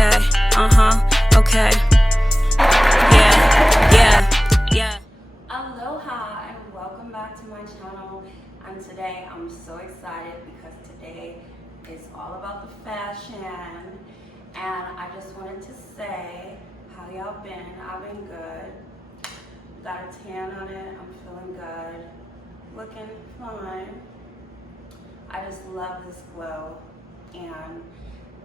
okay, okay. Yeah. Aloha and welcome back to my channel. And today I'm so excited because today is all about the fashion. And I just wanted to say, how y'all been? I've been good. Got a tan on it. I'm feeling good. Looking fine. I just love this glow. And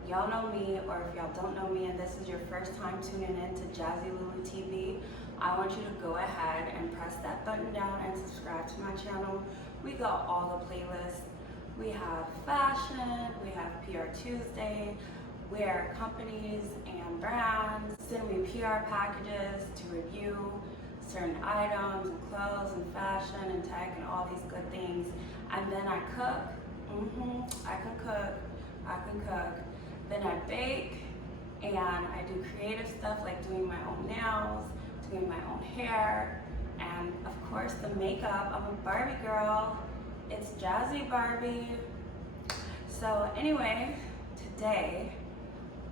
y'all know me, or if y'all don't know me and this is your first time tuning in to Jazzy Lulu TV, I want you to go ahead and press that button down and subscribe to my channel. We got all the playlists. We have fashion, we have PR Tuesday, where companies and brands send me PR packages to review certain items and clothes and fashion and tech and all these good things. And then I cook. I can cook. Then I bake, and I do creative stuff like doing my own nails, doing my own hair, and of course the makeup. I'm a Barbie girl. It's Jazzy Barbie. So anyway, today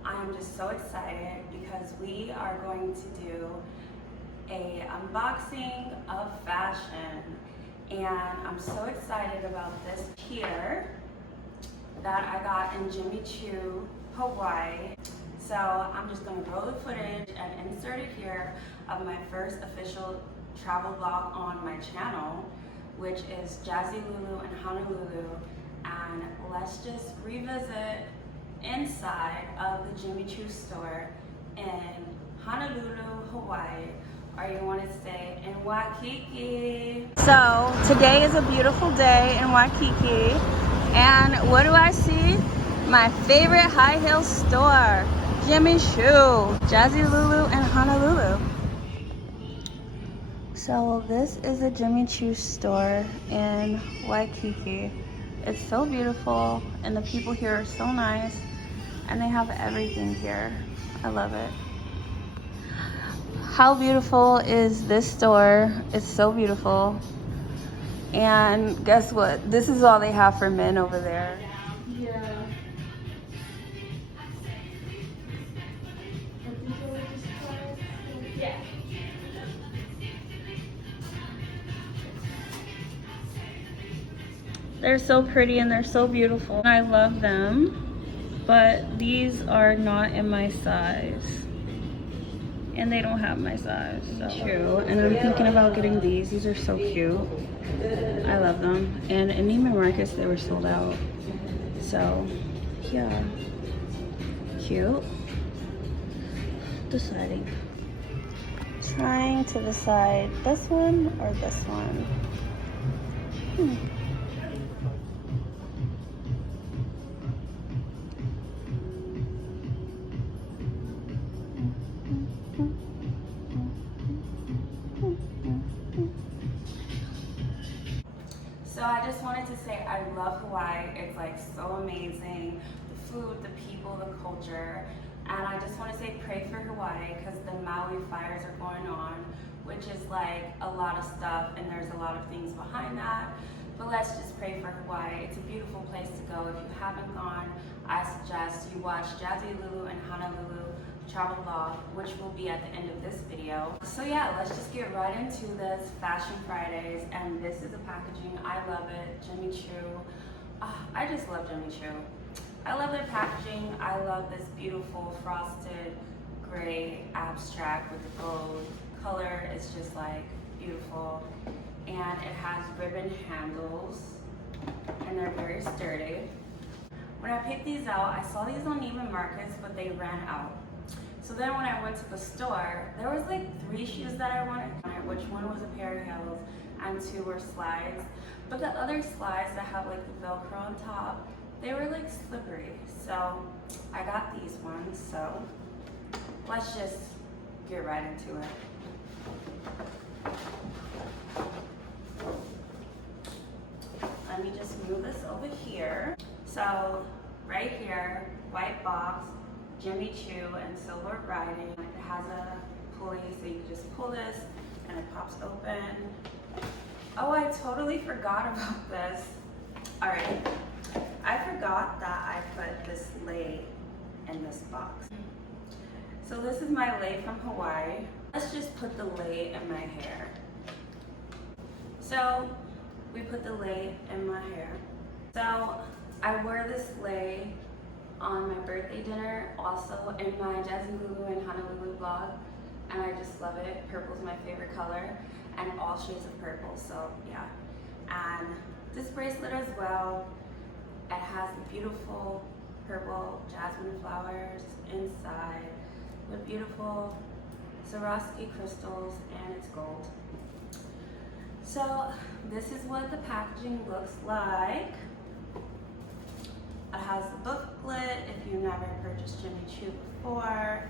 I am just so excited because we are going to do a unboxing of fashion, and I'm so excited about this here that I got in Jimmy Choo, Hawaii. So I'm just gonna roll the footage and insert it here of my first official travel vlog on my channel, which is Jazzy Lulu in Honolulu. And let's just revisit inside of the Jimmy Choo store in Honolulu, Hawaii, or you want to say in Waikiki. So today is a beautiful day in Waikiki, and what do I see? My favorite high heel store, Jimmy Choo, Jazzy Lulu in Honolulu. So this is a Jimmy Choo store in Waikiki. It's so beautiful, and the people here are so nice, and they have everything here. I love it. How beautiful is this store? It's so beautiful. And guess what? This is all they have for men over there. Yeah. They're so pretty and they're so beautiful. I love them, but these are not in my size. And they don't have my size, so. True, and I'm thinking about getting these. These are so cute. I love them. And in Neiman Marcus, they were sold out. So, yeah. Cute. Deciding. Trying to decide this one or this one. So I just wanted to say I love Hawaii. It's like so amazing. The food, the people, the culture. And I just want to say pray for Hawaii because the Maui fires are going on, which is like a lot of stuff, and there's a lot of things behind that. But let's just pray for Hawaii. It's a beautiful place to go. If you haven't gone, I suggest you watch Jazzy Lulu and Honolulu travel vlog, which will be at the end of this video. So yeah, let's just get right into this Fashion Fridays, and this is the packaging. I love it. Jimmy Choo. I just love Jimmy Choo. I love their packaging. I love this beautiful frosted gray abstract with the gold color. It's just like beautiful, and it has ribbon handles, and they're very sturdy. When I picked these out, I saw these on Neiman Marcus, but they ran out. So then when I went to the store, there was like 3 shoes that I wanted, which one was a pair of heels and 2 were slides. But the other slides that have like the Velcro on top, they were like slippery. So I got these ones, so let's just get right into it. Let me just move this over here. So right here, white box, Jimmy Choo and silver writing. It has a pulley, so you can just pull this and it pops open. Oh, I totally forgot about this. All right, I forgot that I put this lei in this box. So this is my lei from Hawaii. Let's just put the lei in my hair. So we put the lei in my hair. So I wore this lei on my birthday dinner, also in my Jazzy Lulu and Honolulu vlog, and I just love it. Purple's my favorite color, and all shades of purple, so yeah. And this bracelet as well, it has beautiful purple jasmine flowers inside with beautiful Swarovski crystals, and it's gold. So this is what the packaging looks like. It has the booklet if you've never purchased Jimmy Choo before.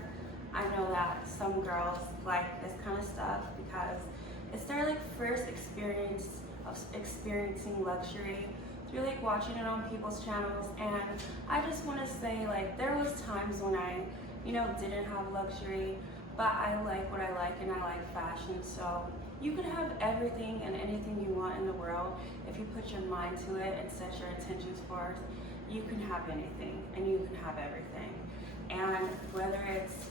I know that some girls like this kind of stuff because it's their like first experience of experiencing luxury through like watching it on people's channels. And I just want to say, like, there was times when I, didn't have luxury, but I like what I like and I like fashion. So you can have everything and anything you want in the world if you put your mind to it and set your intentions first. You can have anything and you can have everything. And whether it's,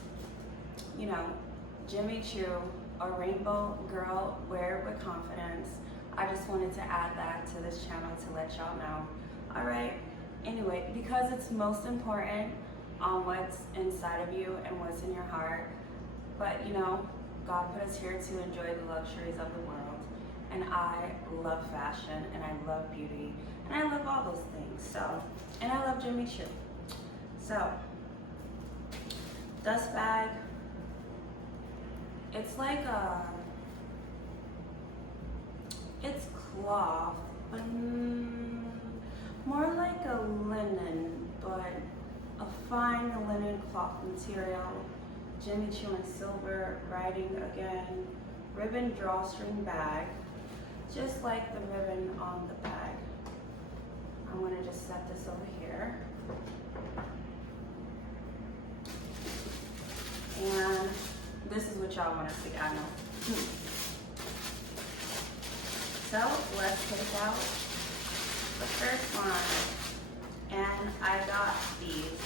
Jimmy Choo or Rainbow Girl, wear it with confidence. I just wanted to add that to this channel to let y'all know. All right. Anyway, because it's most important on what's inside of you and what's in your heart. But God put us here to enjoy the luxuries of the world. And I love fashion and I love beauty and I love all those things. So, and I love Jimmy Choo. So, dust bag. It's like it's cloth, but more like a linen, but a fine linen cloth material. Jimmy Choo in silver, writing again, ribbon drawstring bag, just like the ribbon on the bag. I'm gonna just set this over here. And this is what y'all wanna see, I know. So let's take out the first one. And I got these.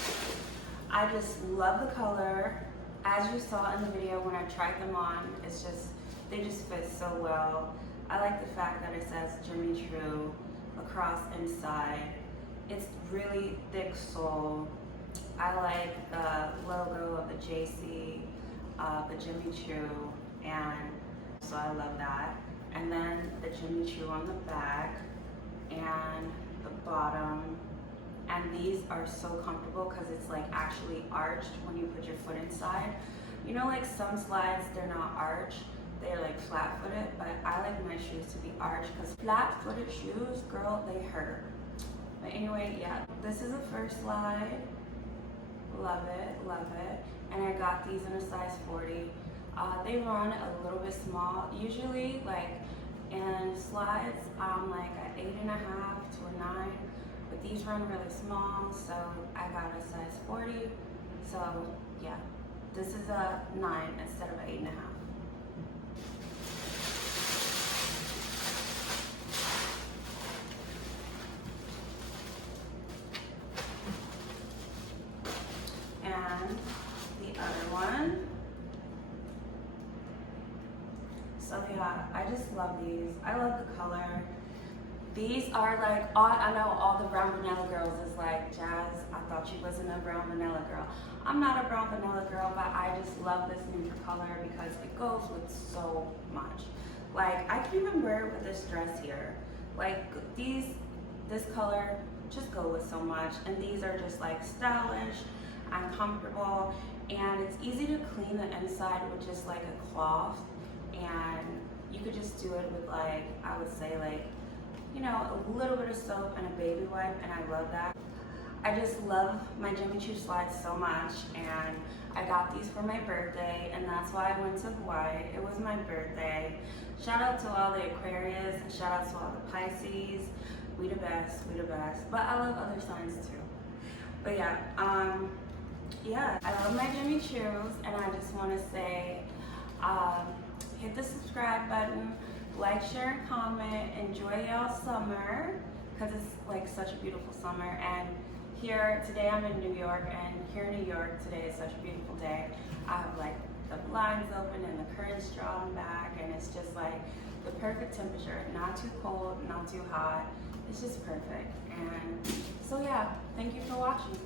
I just love the color. As you saw in the video when I tried them on, they just fit so well. I like the fact that it says Jimmy Choo across inside. It's really thick sole. I like the logo of the JC, the Jimmy Choo, and so I love that. And then the Jimmy Choo on the back and the bottom. And these are so comfortable because it's like actually arched when you put your foot inside. Like some slides, they're not arched, they're like flat-footed, but I like my shoes to be arched because flat-footed shoes, girl, they hurt. But anyway, yeah, this is the first slide. Love it, love it. And I got these in a size 40. They run a little bit small. Usually, like in slides, I'm like an 8.5 to a 9. But these run really small, so I got a size 40. So yeah, this is a 9 instead of an 8.5. And the other one. So yeah, I just love these. I love the color. These are like, I know all the brown vanilla girls is like, Jazz, I thought you wasn't a brown vanilla girl. I'm not a brown vanilla girl, but I just love this neutral color because it goes with so much. Like, I can even wear it with this dress here. Like, this color just go with so much. And these are just like stylish and comfortable. And it's easy to clean the inside with just like a cloth. And you could just do it with like, I would say like, a little bit of soap and a baby wipe, and I love that. I just love my Jimmy Choo slides so much, and I got these for my birthday, and that's why I went to Hawaii. It was my birthday. Shout out to all the Aquarius, and shout out to all the Pisces. We the best, we the best. But I love other signs too. But yeah, I love my Jimmy Choos, and I just want to say, hit the subscribe button. Like, share, and comment. Enjoy y'all summer because it's like such a beautiful summer. And here today I'm in New York, and here in New York today is such a beautiful day. I have like the blinds open and the curtains drawn back, and it's just like the perfect temperature, not too cold, not too hot. It's just perfect. And so yeah, thank you for watching.